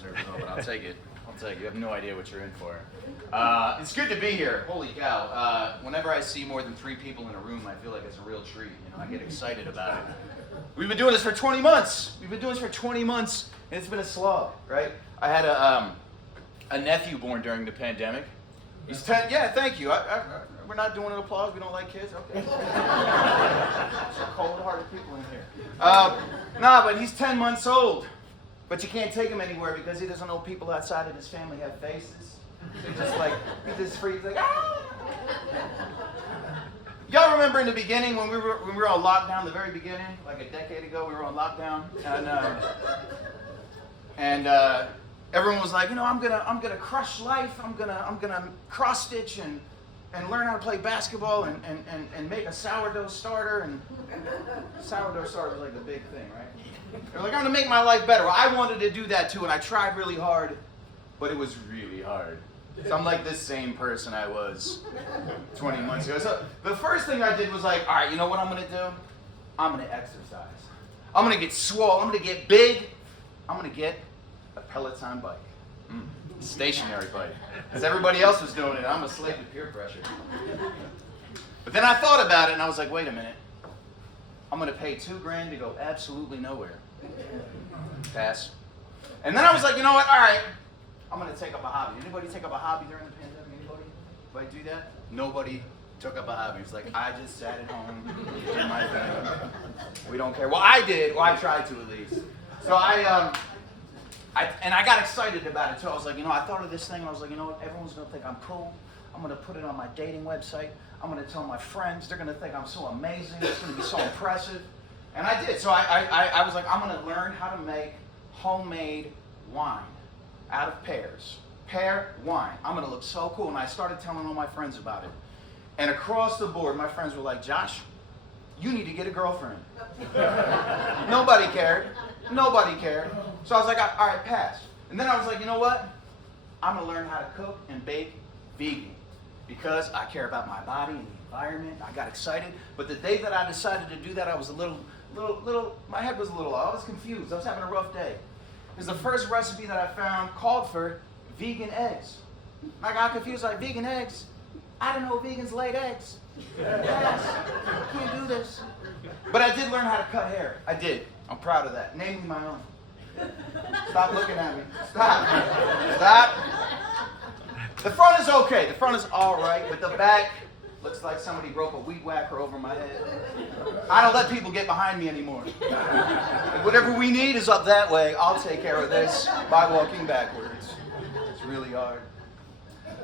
deserve it all, but I'll take it. I'll take it. You have no idea what you're in for. It's good to be here. Holy cow. Whenever I see more than 3 people in a room, I feel like it's a real treat. You know, I get excited about it. We've been doing this for 20 months. We've been doing this for 20 months, and it's been a slog, right? I had a nephew born during the pandemic. He's 10. Yeah, thank you. We're not doing an applause. We don't like kids. Okay. So cold-hearted people in here. But he's 10 months old. But you can't take him anywhere because he doesn't know people outside of his family have faces. He's just freaks like, ah! Y'all remember in the beginning when we were on lockdown, the very beginning, like a decade ago, we were on lockdown, and everyone was like, you know, I'm gonna crush life. I'm gonna cross stitch and learn how to play basketball and make a sourdough starter. And sourdough starter was like the big thing, right? They're like, I'm gonna make my life better. Well, I wanted to do that too, and I tried really hard, but it was really hard. So I'm like this same person I was 20 months ago. So the first thing I did was like, all right, you know what I'm gonna do? I'm gonna exercise. I'm gonna get swole. I'm gonna get big. I'm gonna get a Peloton bike. Stationary bike. Because everybody else was doing it. I'm a slave to peer pressure. But then I thought about it and I was like, wait a minute. I'm going to pay $2,000 to go absolutely nowhere. Pass. And then I was like, you know what? All right. I'm going to take up a hobby. Anybody take up a hobby during the pandemic? Anybody do that? Nobody took up a hobby. It's like, I just sat at home, did my thing. We don't care. Well, I did. Well, I tried to at least. So I got excited about it too. I was like, you know, I thought of this thing and I was like, you know what? Everyone's going to think I'm cool. I'm going to put it on my dating website. I'm going to tell my friends. They're going to think I'm so amazing. It's going to be so impressive. And I did. So I was like, I'm going to learn how to make homemade wine out of pears. Pear wine. I'm going to look so cool. And I started telling all my friends about it. And across the board, my friends were like, Josh, you need to get a girlfriend. Nobody cared. Nobody cared. So I was like, all right, pass. And then I was like, you know what? I'm going to learn how to cook and bake vegan because I care about my body and the environment. I got excited. But the day that I decided to do that, I was a little, my head was a little off. I was confused. I was having a rough day. Because the first recipe that I found called for vegan eggs. I got confused, like, vegan eggs? I didn't know vegans laid eggs. Yes, I can't do this. But I did learn how to cut hair. I did. I'm proud of that. Namely my own. Stop looking at me. Stop. The front is okay. The front is all right, but the back looks like somebody broke a weed whacker over my head. I don't let people get behind me anymore. Whatever we need is up that way. I'll take care of this by walking backwards. It's really hard.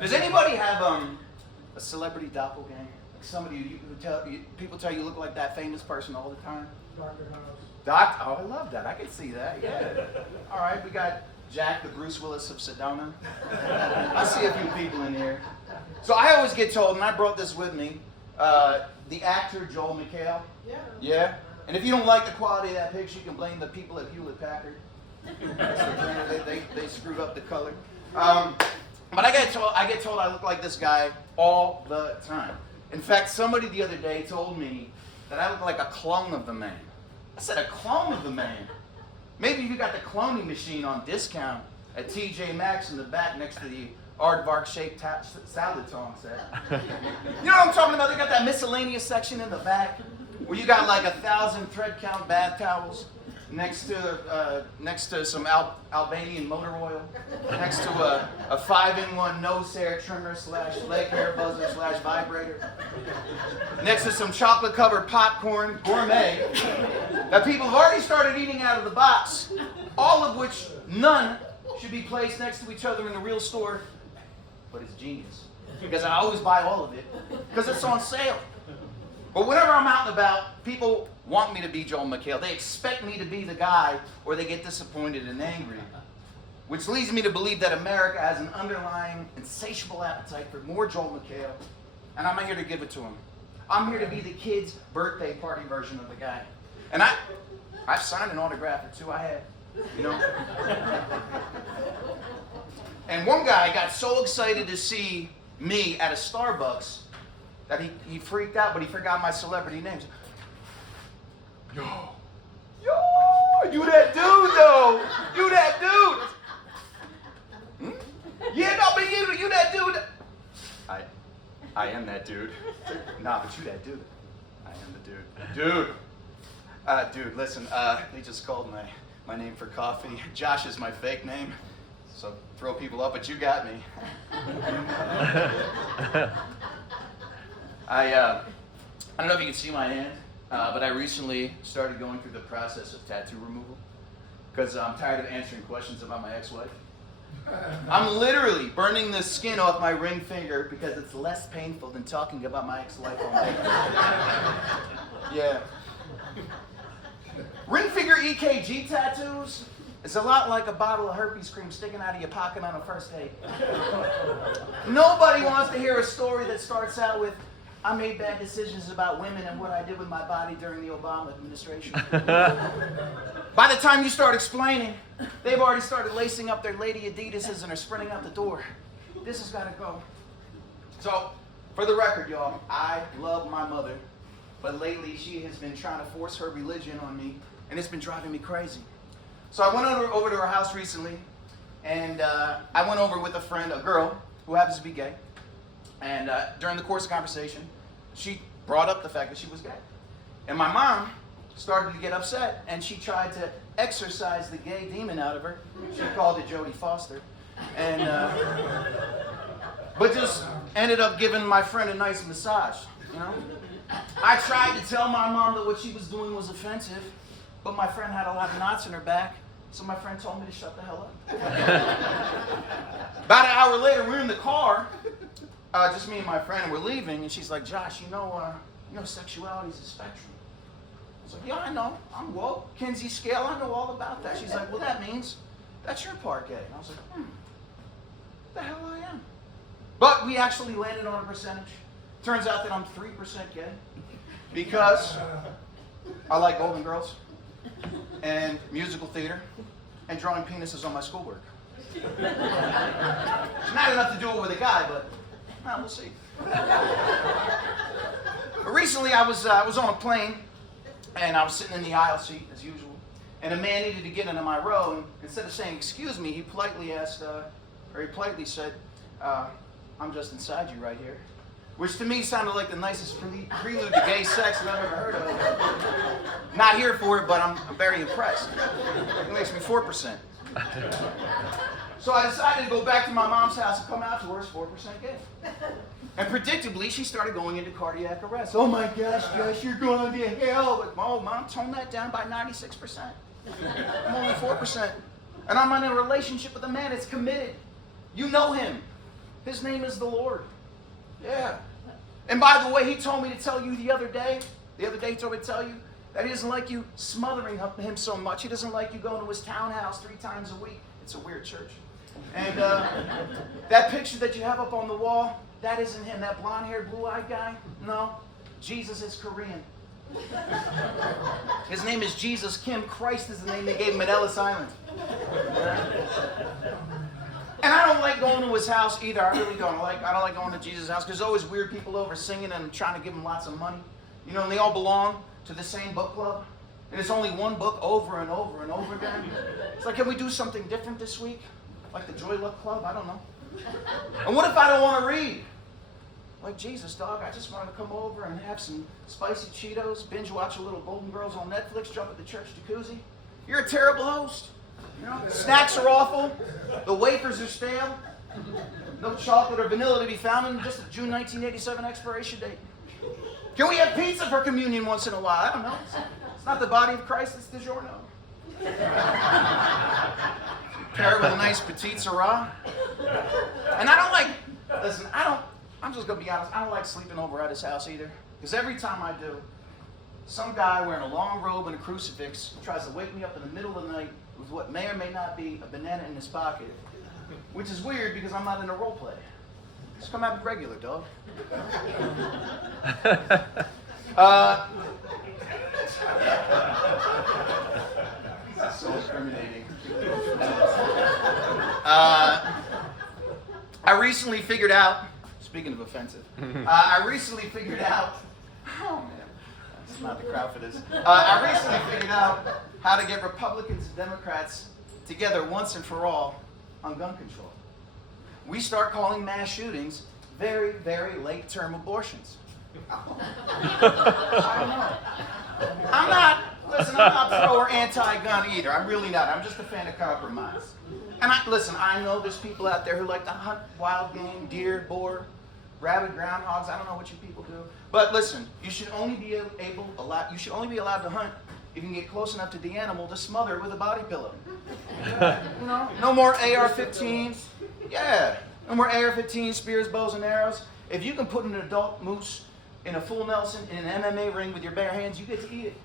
Does anybody have a celebrity doppelganger? Like somebody people tell you look like that famous person all the time? Dr. House. Oh, I love that. I can see that. Yeah. All right, we got Jack, the Bruce Willis of Sedona. I see a few people in here. So I always get told, and I brought this with me, the actor Joel McHale. Yeah. Yeah. And if you don't like the quality of that picture, you can blame the people at Hewlett Packard. They screwed up the color. But I get told I look like this guy all the time. In fact, somebody the other day told me that I look like a clone of the man. I said, a clone of the man? Maybe you got the cloning machine on discount at TJ Maxx in the back next to the aardvark-shaped salad tong set. You know what I'm talking about? They got that miscellaneous section in the back where you got like 1,000 thread count bath towels next to some Albanian motor oil, next to a 5-in-1 nose hair trimmer / leg hair buzzer / vibrator, next to some chocolate covered popcorn, gourmet, that people have already started eating out of the box, all of which none should be placed next to each other in the real store, but it's genius. Because I always buy all of it, because it's on sale. But whenever I'm out and about, people want me to be Joel McHale. They expect me to be the guy, or they get disappointed and angry. Which leads me to believe that America has an underlying, insatiable appetite for more Joel McHale, and I'm here to give it to him. I'm here to be the kid's birthday party version of the guy. And I've signed an autograph or two. I have, you know. And one guy got so excited to see me at a Starbucks that he freaked out, but he forgot my celebrity names. Yo, you that dude though. You that dude. Yeah, no, but you that dude. I am that dude. Nah, but you that dude. I am the dude. Dude, listen, they just called my name for coffee. Josh is my fake name. So throw people up, but you got me. I don't know if you can see my hand, but I recently started going through the process of tattoo removal because I'm tired of answering questions about my ex-wife. I'm literally burning the skin off my ring finger because it's less painful than talking about my ex-wife all day. Yeah. Ring finger EKG tattoos is a lot like a bottle of herpes cream sticking out of your pocket on a first date. Nobody wants to hear a story that starts out with, I made bad decisions about women and what I did with my body during the Obama administration. By the time you start explaining, they've already started lacing up their Lady Adidas's and are sprinting out the door. This has got to go. So, for the record, y'all, I love my mother, but lately she has been trying to force her religion on me, and it's been driving me crazy. So I went over to her house recently, and I went over with a friend, a girl, who happens to be gay. And during the course of conversation, she brought up the fact that she was gay. And my mom started to get upset, and she tried to exorcise the gay demon out of her. She called it Jodie Foster. And, but just ended up giving my friend a nice massage, you know? I tried to tell my mom that what she was doing was offensive, but my friend had a lot of knots in her back, so my friend told me to shut the hell up. About an hour later, we're in the car, just me and my friend, and we're leaving, and she's like, Josh, you know sexuality is a spectrum. I was like, yeah, I know. I'm woke. Kinsey scale, I know all about that. She's like, well, that means that's your part gay. And I was like, what the hell I am? But we actually landed on a percentage. Turns out that I'm 3% gay because I like Golden Girls and musical theater and drawing penises on my schoolwork. Not enough to do it with a guy, but we'll see. But recently I was on a plane and I was sitting in the aisle seat as usual, and a man needed to get into my row, and instead of saying excuse me, he politely said, I'm just inside you right here. Which to me sounded like the nicest prelude to gay sex that I've ever heard of. Not here for it, but I'm very impressed. It makes me 4%. So I decided to go back to my mom's house and come out to her as 4% gay. And predictably, she started going into cardiac arrest. Oh my gosh, Josh, you're going to hell. But, oh, Mom, tone that down by 96%. I'm only 4%. And I'm in a relationship with a man that's committed. You know him. His name is the Lord. Yeah. And by the way, he told me to tell you the other day he told me to tell you that he doesn't like you smothering him so much. He doesn't like you going to his townhouse 3 times a week. It's a weird church. And that picture that you have up on the wall, that isn't him. That blonde-haired, blue-eyed guy? No. Jesus is Korean. His name is Jesus Kim. Christ is the name they gave him at Ellis Island. And I don't like going to his house either. I really don't. I don't like going to Jesus' house because there's always weird people over singing and trying to give him lots of money. You know, and they all belong to the same book club. And it's only one book over and over and over again. It's like, can we do something different this week? Like the Joy Luck Club? I don't know. And what if I don't want to read? Like, Jesus, dog, I just want to come over and have some spicy Cheetos, binge watch a little Golden Girls on Netflix, jump at the church jacuzzi. You're a terrible host. You know, snacks are awful. The wafers are stale. No chocolate or vanilla to be found in just a June 1987 expiration date. Can we have pizza for communion once in a while? I don't know. It's not the body of Christ, it's DiGiorno. Pair it with a nice petite Syrah. And I don't like, listen, I'm just going to be honest, I don't like sleeping over at his house either. Because every time I do, some guy wearing a long robe and a crucifix tries to wake me up in the middle of the night with what may or may not be a banana in his pocket. Which is weird because I'm not in a role play. Just come out regular, dog. This is so incriminating. I recently figured out, speaking of offensive, I recently figured out, oh man, that's not the crowd for this. I recently figured out how to get Republicans and Democrats together once and for all on gun control. we start calling mass shootings very, very late-term abortions. I don't know. I'm not pro or anti-gun either. I'm really not. I'm just a fan of compromise. And I know there's people out there who like to hunt wild game, deer, boar, rabbit, groundhogs. I don't know what you people do. But listen, you should only be allowed to hunt if you can get close enough to the animal to smother it with a body pillow. You know? No more AR-15s. Yeah. No more AR-15s, spears, bows, and arrows. If you can put an adult moose in a full Nelson in an MMA ring with your bare hands, you get to eat it.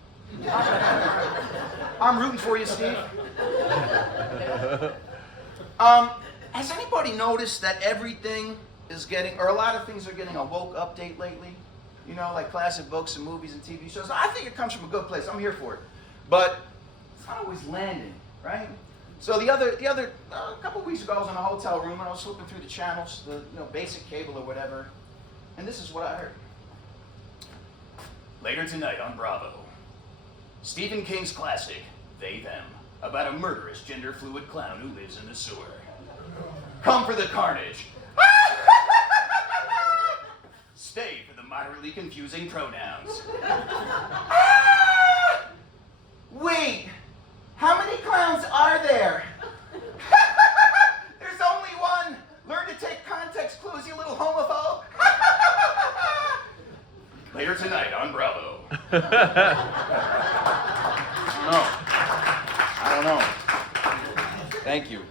I'm rooting for you, Steve. Has anybody noticed that everything is getting, or a lot of things are getting a woke update lately? You know, like classic books and movies and TV shows. I think it comes from a good place. I'm here for it. But it's not always landing, right? So a couple weeks ago, I was in a hotel room and I was flipping through the channels, the basic cable or whatever, and this is what I heard. Later tonight on Bravo, Stephen King's classic, They Them, about a murderous gender-fluid clown who lives in the sewer. Come for the carnage. Stay for the moderately confusing pronouns. Wait, how many clowns are there? There's only one. Learn to take context clues, you little homophobe. Later tonight on Bravo. I don't know. Thank you.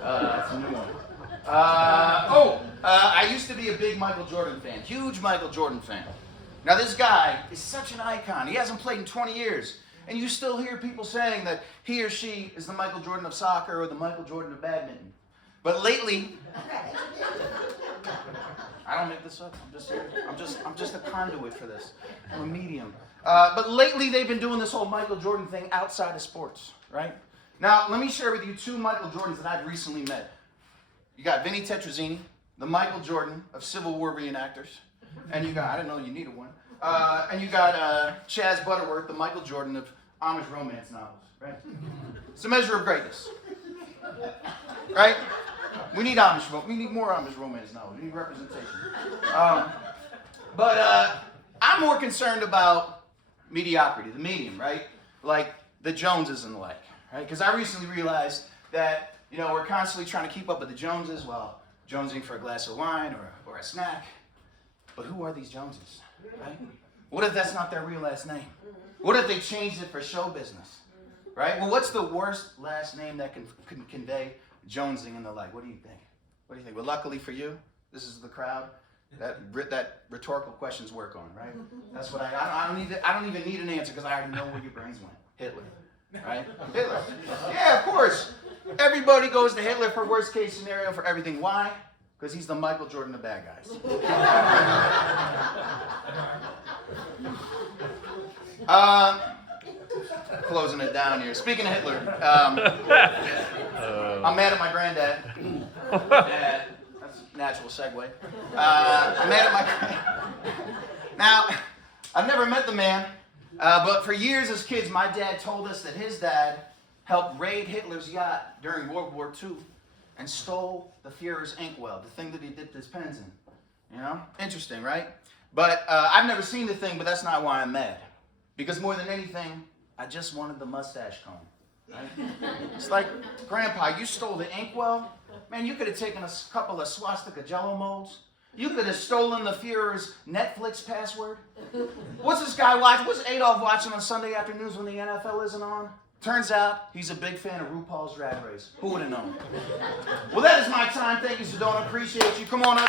That's a new one. I used to be a big Michael Jordan fan. Huge Michael Jordan fan. Now this guy is such an icon. He hasn't played in 20 years. And you still hear people saying that he or she is the Michael Jordan of soccer or the Michael Jordan of badminton. But lately, I don't make this up. I'm just a conduit for this. I'm a medium. But lately they've been doing this whole Michael Jordan thing outside of sports, right? Now, let me share with you two Michael Jordans that I've recently met. You got Vinny Tetrazzini, the Michael Jordan of Civil War reenactors. And you got, I didn't know you needed one. And you got Chaz Butterworth, the Michael Jordan of Amish romance novels, right? It's a measure of greatness, right? We need more Amish romance novels. We need representation. But I'm more concerned about mediocrity, the medium, right? Like the Joneses and the like, right? Because I recently realized that, we're constantly trying to keep up with the Joneses while jonesing for a glass of wine or a snack. But who are these Joneses, right? What if that's not their real last name? What if they changed it for show business, right? Well, what's the worst last name that can convey jonesing and the like? What do you think? What do you think? Well, luckily for you, this is the crowd that rhetorical questions work on, right? That's what I don't even need an answer because I already know where your brains went. Hitler, right? Hitler. Yeah, of course. Everybody goes to Hitler for worst case scenario for everything. Why? Because he's the Michael Jordan of bad guys. Closing it down here. Speaking of Hitler, I'm mad at my granddad. That's a natural segue. I'm mad at my Now, I've never met the man, but for years as kids, my dad told us that his dad helped raid Hitler's yacht during World War II and stole the Fuhrer's inkwell, the thing that he dipped his pens in. Interesting, right? But I've never seen the thing, but that's not why I'm mad. Because more than anything, I just wanted the mustache comb. Right? It's like, Grandpa, you stole the inkwell? Man, you could have taken a couple of swastika jello molds. You could have stolen the Fuhrer's Netflix password. What's this guy watching? What's Adolf watching on Sunday afternoons when the NFL isn't on? Turns out he's a big fan of RuPaul's Drag Race. Who would have known? Well, that is my time. Thank you, Sedona. Appreciate you. Come on up.